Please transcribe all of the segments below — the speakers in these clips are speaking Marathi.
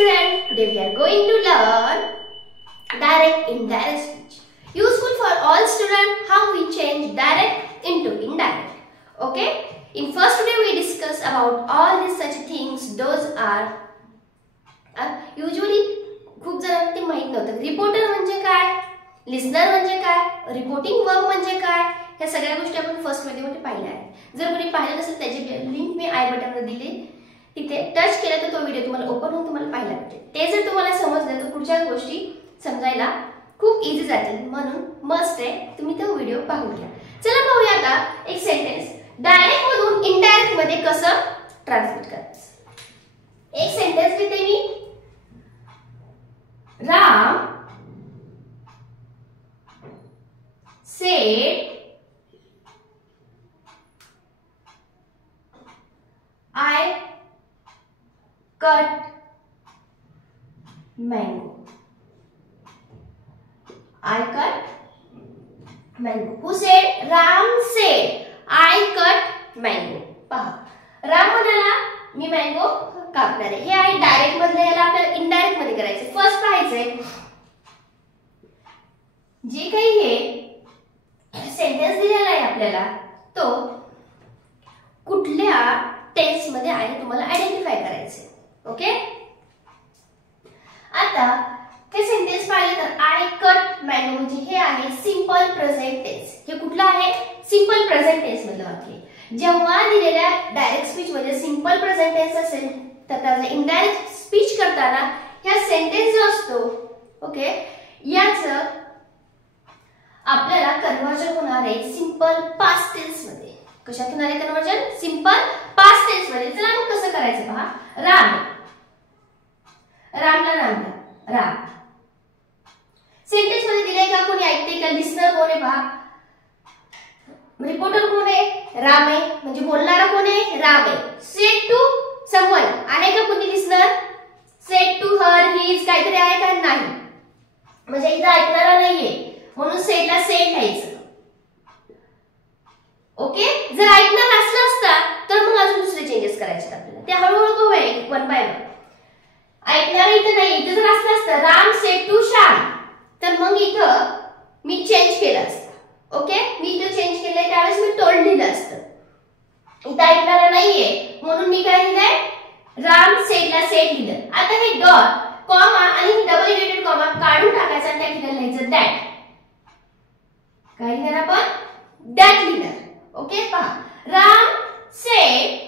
student, today we are going to learn direct indirect speech. Useful for all students how we change direct into indirect. Okay? In first today we discuss about all these such things. Those are usually खूप जणांना ते माहित नव्हतं. रिपोर्टर म्हणजे काय, लिसनर म्हणजे काय, रिपोर्टिंग वर्ब म्हणजे काय, ह्या सगळ्या गोष्टी आपण फर्स्ट व्हिडिओमध्ये पाहिल्या आहेत. जर कोणी पाहिलं नसेल त्याची लिंक मी आय बटनवर दिली, तिथे टच केलं तर तो व्हिडिओ तुम्हाला ओपन होऊन तुम्हाला पाहायला भेटेल. ते जर तुम्हाला समजलं तर पुढच्या गोष्टी समजायला खूप इझी जातील. म्हणून मस्ट आहे तुम्ही तो व्हिडिओ पाहून घ्या. चला पाहूया आता एक सेंटेन्स डायरेक्ट मधून इनडायरेक्ट मध्ये कसं ट्रान्सलेट करायचं. एक सेंटेन्स देते मी. Ram said I cut mango. I cut mango. Who said? Ram said I cut mango. पहा, राम म्हणाला मी मँगो कापणार आहे. हे आहे डायरेक्ट मधले, याला आपल्याला इनडायरेक्ट मध्ये करायचे. फर्स्ट पाहायचंय जे काही हे सेंटेन्स दिलेला आहे आपल्याला तो कुठल्या टेन्स मध्ये आहे तुम्हाला आयडेंटिफाय करायचे. ओके, आता हे सेंटेन्स पाहिले तर आय कट मँगो म्हणजे हे आहे सिंपल प्रेझेंट टेन्स. हे कुठलं आहे? सिंपल प्रेझेंट टेन्स मधलं वाक्य. जेव्हा दिलेल्या डायरेक्ट स्पीच मध्ये सिंपल प्रेझेंट टेन्स असेल तर त्याला इनडायरेक्ट स्पीच करताना ह्या सेंटेन्स जो असतो, ओके, याचं आपल्याला कन्वर्जन होणार आहे सिंपल पास्ट टेन्स मध्ये. कशात होणार आहे कन्वर्जन? सिंपल पास्ट टेन्स मध्ये. चला मग कसं करायचं पहा. राम, रामला नाम द्या राम. सेंटेन्स मध्ये दिलंय का? कोणी ऐकते का? लिसनर कोण आहे पहा. रिपोर्टर कोण आहे? राम आहे. म्हणजे बोलणारा कोण आहे? राम आहे. सेड टू समवन आहे का कोणी listener? Said to her, his काहीतरी आहे का? नाही. म्हणजे इथं ऐकणारा नाहीये म्हणून सेडला सेड लिहायचं. ओके, जर ऐकणार असलं असता तर मग अजून दुसरे चेंजेस करायचे आपल्याला. ते हळूहळू बघूया वन बाय वन. ऐकणार इथं नाही, इथं जर असलं असतं राम सेड टू श्याम तर मग इथं मी चेंज केलं असतं. ओके, मी इथं चेंज केलंय त्यावेळेस मी टोल्ड लिहिलं असतं. इथं ऐकणारा नाहीये म्हणून मी काय लिहिलंय? राम सेडला सेड लिहिलं. आता हे डॉट कॉमा आणि डबल इन्व्हर्टेड कॉमा काढून टाकायचा आणि त्या ठिकाणी लिहायचं दॅट. काय लिहिणार आपण? दॅट लिहिणार. ओके, पहा राम सेड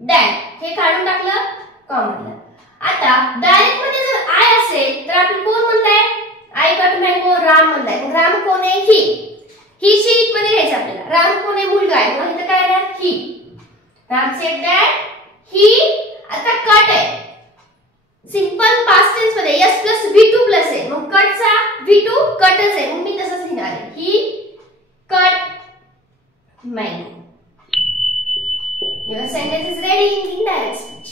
दॅट हे काढून टाकलं, कॉमा दिला. आता डायरेक्ट मध्ये जर आय असेल तर आपण कोण म्हणताय? आय कट मँगो राम म्हणताय. मग राम कोण आहे? ही. ही शीट मध्ये घ्यायचं आपल्याला. राम कोण आहे? मुलगा आहे. मग इथं काय आहे? He. Ram said that he. आता कट आहे सिंपल पास्ट टेन्स मध्ये यस प्लस V2 प्लस आहे. मग कटचा V2 कटच आहे. मग मी तसंच लिहिणार आहे. ही cut mango. Your sentence is ready in indirect speech.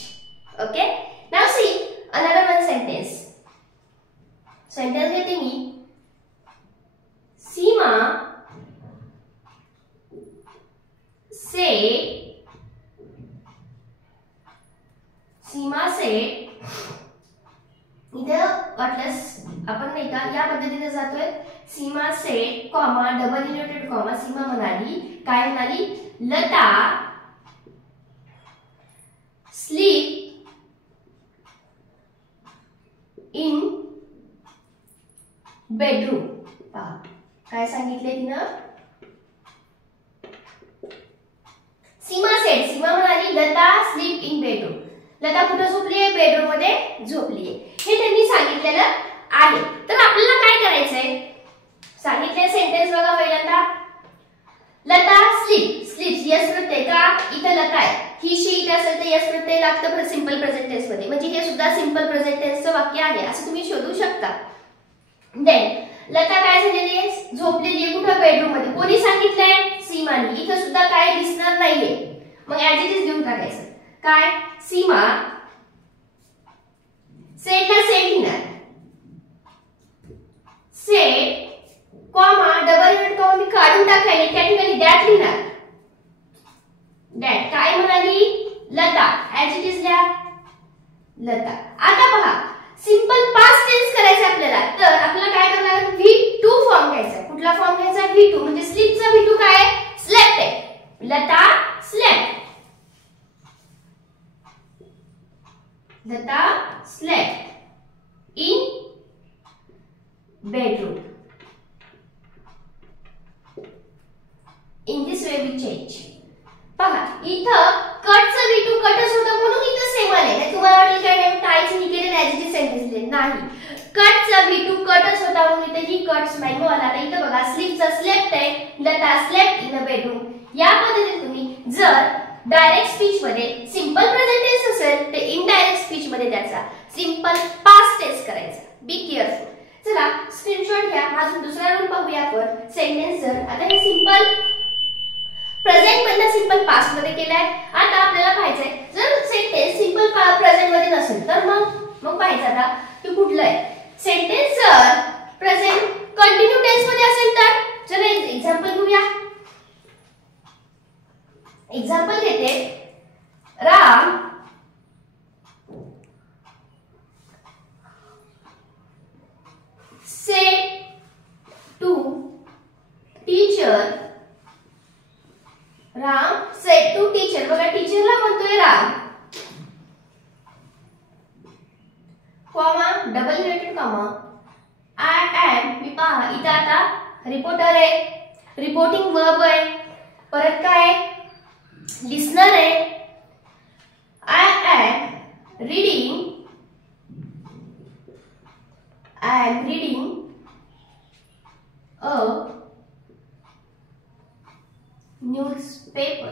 Okay. Now see another one sentence. Sentence घेते मी. सीमा से इथं वाटलंस आपण नाही का या पद्धतीने जातोय. सीमा से कॉमा डबल इन्व्हर्टेड कॉमा. सीमा म्हणाली काय? म्हणाली लता स्लीप इन बेडरूम. पहा काय सांगितले तिनं? सीमा सेड, सीमा म्हणाली Lata sleep in bedroom. Lata कुठे झोपली आहे? बेडरूम मध्ये झोपली आहे. हे त्यांनी सांगितलेलं आहे. तर आपल्याला काय करायचंय? सांगितले सेंटेन्स बघा पहिल्यांदा. लता स्लीप, स्लीप्स यस प्रत्यय का? इथं लता आहे. ही शी इथे असेल तर यस प्रत्यय लागतं सिंपल प्रेझेंट टेन्स मध्ये. म्हणजे हे सुद्धा सिंपल प्रेझेंट टेन्सचं वाक्य आहे असं तुम्ही शोधू शकता. देन लता काय झालेली आहे? झोपलेली आहे. कुठं? बेडरूम मध्ये. कोणी सांगितलंय? सीमानी. इथं सुद्धा काय दिसणार नाहीये. मग ऍज इट इज घेऊन टाकायचं. काय? सीमा सेडला सेड लिहिणार. Said comma double inverted comma मी काढून टाकायले त्या ठिकाणी दॅट लिहिणार. दॅट काय म्हणाली? लता ऍज इट इज लिहा लता. आता पहा सिंपल पास्ट टेन्स करायचं आपल्याला, तर आपल्याला काय करावं लागेल, V2 फॉर्म घ्यायचा. कुठला फॉर्म घ्यायचा, V2. म्हणजे स्लीपचा V2 काय आहे, स्लेप्ट आहे. Lata slept. Lata slept in bedroom. In this way we change. पहा इथं कटचं V2 कटच होतं म्हणून इथं सेम आले. नाही तुम्हाला वाटेल काय नाही टाईच मी केले ॲज इट इज सेंटेन्स लिहिले नाही. कटचा V2 कटच होता म्हणून इथे ही कट्स मँगो आला. आता इथं बघा स्लीपचा स्लेप्ट आहे, Lata slept in a bedroom. या पद्धतीने तुम्ही जर डायरेक्ट स्पीच मध्ये सिंपल प्रेझेंट टेन्स असेल तर इनडायरेक्ट स्पीच मध्ये त्याचा सिंपल पास्ट टेन्स करायचा. Be careful. चला स्क्रीनशॉट घ्या. अजून दुसरा रूल पाहूया आपण. सेंटेन्स जर आता हे सिंपल प्रेझेंट मधला सिंपल पास्ट मध्ये केलाय. आता आपल्याला पाहायचंय जर सेंटेन्स सिंपल प्रेझेंट मध्ये नसेल तर मग पाहायचं आता की कुठलं आहे. सेंटेन्स जर प्रेझेंट कंटिन्यू टेन्स मध्ये असेल तर चला एक्झाम्पल घेऊया. एक्झाम्पल घेते. Ram said to teacher. Ram said to teacher. बघा टीचरला म्हणतोय Ram, comma double inverted comma I am. मी पहा इथं आता रिपोर्टर आहे, रिपोर्टिंग वर्ब आहे, परत काय लिसनर आहे. I am reading a newspaper.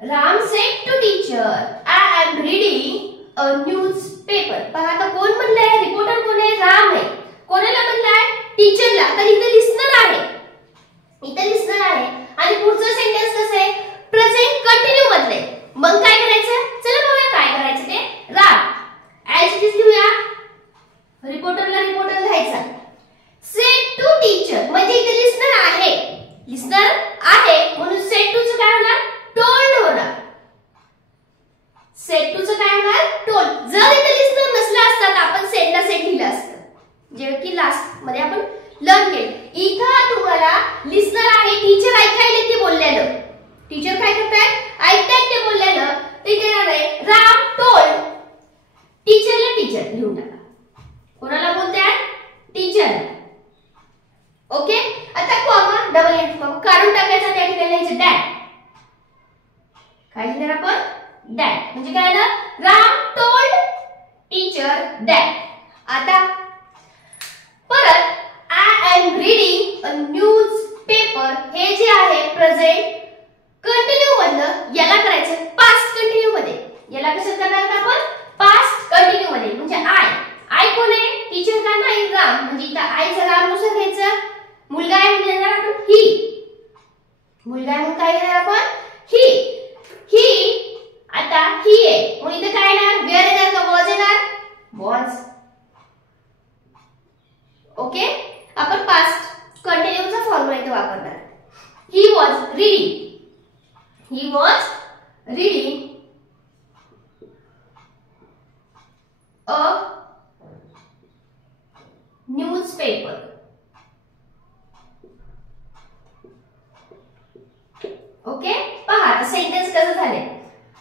Ram said to teacher, I am reading a newspaper. पहा आता कोण म्हणलंय, रिपोर्टर कोण आहे, राम आहे. कोणाला म्हणलाय, टीचरला. तर इथे लिसनर आहे, आणि पुढचं सेंटेन्स कसं आहे, प्रेझेंट कंटिन्यू मधले. मग काय करायचं, चला बघूया काय करायचं ते. राम ऍज इट इज लिहूया. रिपोर्टरला रिपोर्टर लिहायचा. सेड टू टीचर म्हणजे इथे लिसनर आहे म्हणून सेड टू चं काय होणार, टोल्ड होणार. सेड टू चं काय होणार, टोल्ड. जर इथे लिसनर नसला असता तर आपण सेडला सेड लिहिलं असतं, जे की लास्ट मध्ये आपण लर्न केलं. इथं तुम्हाला लिसनर आहे, टीचर ऐकायला ते बोललेलं. टीचर काय करतायत, ऐकतायत ते बोललेलं. ते येणार आहे राम टोल्ड टीचरला. टीचर लिहून टाका. कोणाला बोलतायत, टीचर. ओके. आता कॉमा डबल एंड कॉमा काढून टाकायचा. त्या ठिकाणी लिहायचं डॅड. काय लिहिणार आपण, डॅड. म्हणजे काय ना, राम टोल्ड टीचर डॅड. आता परत I am reading a news paper. हे जे आहे प्रेझेंट कंटिन्यू मधलं, याला करायचं पास्ट कंटिन्यू मध्ये. याला कसं करणार आपण, पास्ट कंटिन्यू मध्ये. म्हणजे आय कोण आहे, टीचर का नाही, राम. म्हणजे इथं आयचं रामनुसार घ्यायचं. मुलगा आहे म्हणजे आपण ही. मुलगा आहे म्हणून काय घेणार आपण, ही. आता ही आहे म्हणून इथं काय येणार, वेअर येणार का वॉज येणार, वॉज. ओके. आपण पास्ट कंटिन्यूचा फॉर्म्युला इथे वापरणार. He was reading. He was reading a newspaper. Okay. पहा सेंटेन्स कसं झाले.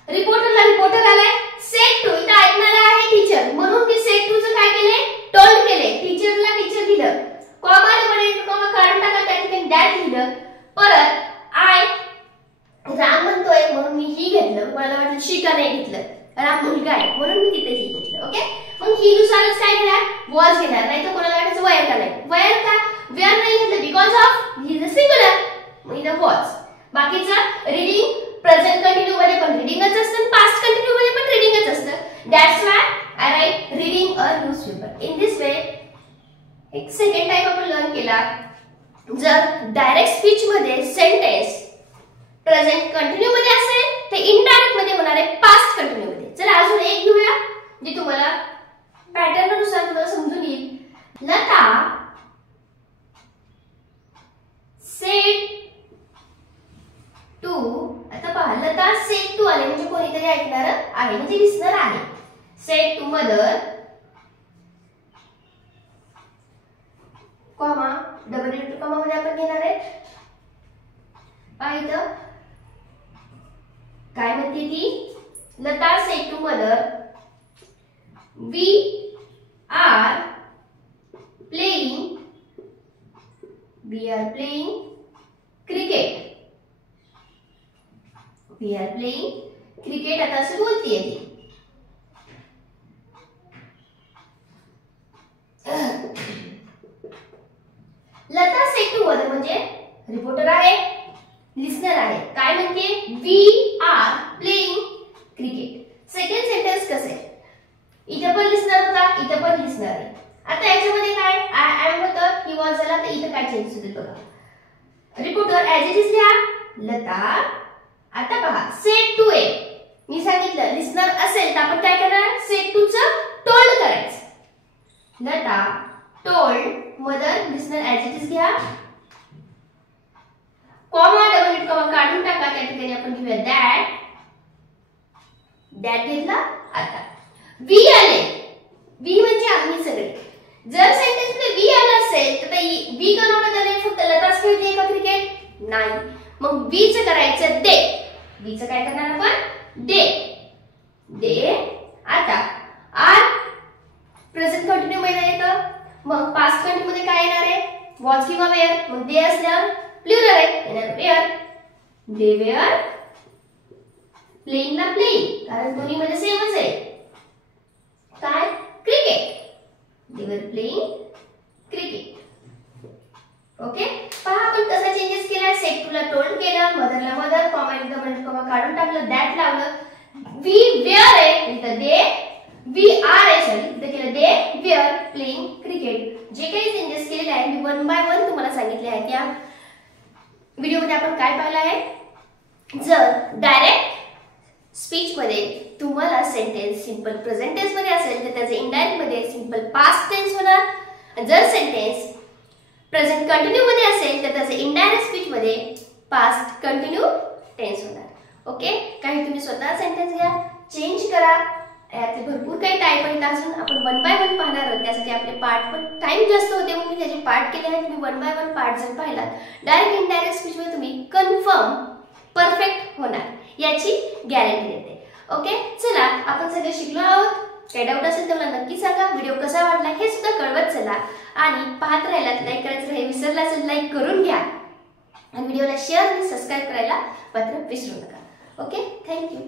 रिपोर्टरला रिपोर्टर आलाय. सेड टू इथं ऐकणारा आहे टीचर म्हणून मी सेड टू चं काय केले, टोल्ड केले. टीचरला टीचर दिलं. कॉमा काढून टाका. त्या ठिकाणी डॅड लिहिलं. परत आय राम म्हणतोय म्हणून मी ही घेतलं. कोणाला वाटलं शी का नाही घेतलं, राम मुलगा आहे म्हणून मी तिथे ही घेतलं. ओके. मग ही नुसारच काय घेणार, वॉज घेणार. नाही तर कोणाला वाटायचं वेअर का नाही, वेअर नाही घेतलं because of he is a singular, मग इथं वॉज. बाकीचं रीडिंग प्रेझेंट कंटिन्यू मध्ये पण रीडिंगच असतं, पास्ट कंटिन्यू मध्ये पण रीडिंगच असतं. That's why I write reading a newspaper. In this way एक सेकंड टाइप आपण लर्न केला. जर डायरेक्ट स्पीच मध्ये सेंटेन्स प्रेझेंट कंटिन्यू मध्ये असेल ते इनडायरेक्ट मध्ये होणार आहे पास्ट कंटिन्यू मध्ये. चला अजून एक घेऊया जे तुम्हाला पॅटर्न नुसार तुम्हाला समजून येईल. Lata said to. आता पहा लता सेड टू आले म्हणजे कोणीतरी ऐकणार आहे म्हणजे लिस्नर आहे. Said to mother comma double inverted comma मध्ये आपण घेणार आहे. पाहिलं काय म्हणते ती? Lata said to mother we are playing cricket. We are playing cricket आता असं बोलतीये ती. लता सेड टू मदर म्हणजे रिपोर्टर आहे, लिस्नर आहे. काय म्हणते? We are playing cricket. Second sentence कसं आहे? इथे पण लिस्नर होता, इथे पण लिस्नर आहे. आता याच्यामध्ये काय आय एम होतं, ही वॉज झाला, तर इथे काय चेंजेस होते बघा. रिपोर्टर ऍज इट इज लिहा लता. आता पहा सेड टू ए मी सांगितलं लिस्नर असेल तर आपण काय करणार? सेड टू च टोल्ड करायचं. Lata told mother listener as it is घ्या. कॉमा डबल इनटू कॉमा काढून टाका. त्या ठिकाणी आपण घेऊया दॅट. दॅट घेतला. आता वी आले. वी म्हणजे आम्ही सगळे. जर सेंटेन्स मध्ये वी आला असेल तर वी कोणाबद्दल फक्त लताच खेळते का क्रिकेट? नाही. मग वी च करायचं दे. वी च काय करणार आपण? दे. दे. आता आर प्रेझेंट कंटिन्यू मध्ये येतं. मग पास्ट कंटिन्यू मध्ये काय येणार आहे? वॉज किंवा वेअर. मग दे असल्यावर प्लुरल आहे येणार वेअर. दे वेअर प्लेइंग ला प्लेइंग कारण दोन्ही मध्ये सेमच आहे. काय? Cricket. They were playing cricket. Okay. पहा आपण कसा चेंजेस केला. सेड टू ला टोल्ड केलं, मदरला मदर, कॉमा डबल कॉमा काढून टाकलं, दॅट लावलं. वी वेअर आहे इथं दे. वी आर आहे सॉरी इथं केलं दे वेअर प्लेइंग क्रिकेट. जे काही चेंजेस केलेले आहेत मी वन बाय वन तुम्हाला सांगितले आहेत. या व्हिडिओ मध्ये आपण काय पाहिलं आहे? जर डायरेक्ट स्पीच मध्ये तुम्हाला सेंटेन्स सिंपल प्रेझेंट टेन्स मध्ये असेल तर त्याचे इनडायरेक्ट मध्ये सिंपल पास्ट टेन्स होणार. जर सेंटेन्स प्रेझेंट कंटिन्यू मध्ये असेल तर त्याचे इनडायरेक्ट स्पीच मध्ये पास्ट कंटिन्यू टेन्स होणार. ओके. काही तुम्ही स्वतः सेंटेन्स घ्या, चेंज करा. यातले भरपूर काही टाईप आहेत अजून आपण वन बाय वन पाहणार आहोत. त्यासाठी आपले पार्ट पण टाइम जास्त होते म्हणून मी त्याचे पार्ट केले आहेत. तुम्ही वन बाय वन पार्ट जर पाहिलात डायरेक्ट इनडायरेक्ट स्पीच मध्ये तुम्ही कन्फर्म परफेक्ट होणार याची गॅरंटी देते. ओके. चला आपण सगळे शिकलो आहोत. काही डाऊट असेल तर मला नक्की सांगा. व्हिडिओ कसा वाटला हे सुद्धा कळवत चला आणि पाहत राहिला लाईक करायचं हे विसरला असेल लाईक करून घ्या आणि व्हिडिओला शेअर आणि सबस्क्राईब करायला मात्र विसरू नका. ओके. थँक्यू.